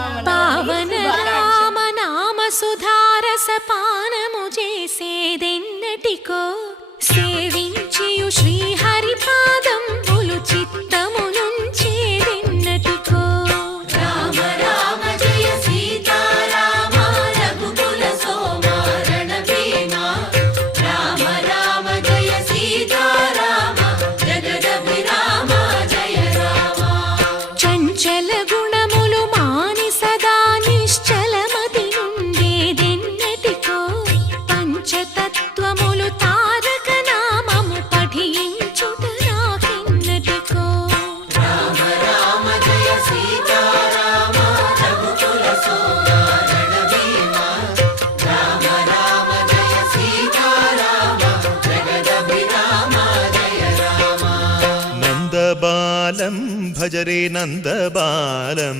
పావన రామ నామ సుధారస పానము చేసేదెన్నటికో సేవించియు శ్రీహరి పాదంబులు చిత్తమునుంచేదెన్నటికో రామ రామ జయ సీతారామ రఘుకుల సోమ రణభీమ రామ రామ జయ సీతారామ జగదభిరామ జయ రామ చంచల గుణములు మాని సదా నిశ్చలమతి నుండేదెన్నటికో పంచతత్వములు తారక నామము పఠించుట నాకెన్నటికో రామ రామ జయ సీతారామ రఘుకుల సోమ రణభీమ రామ రామ జయ సీతారామ జగదభిరామ జయ రామ నందబాలం భజరే నందబాలం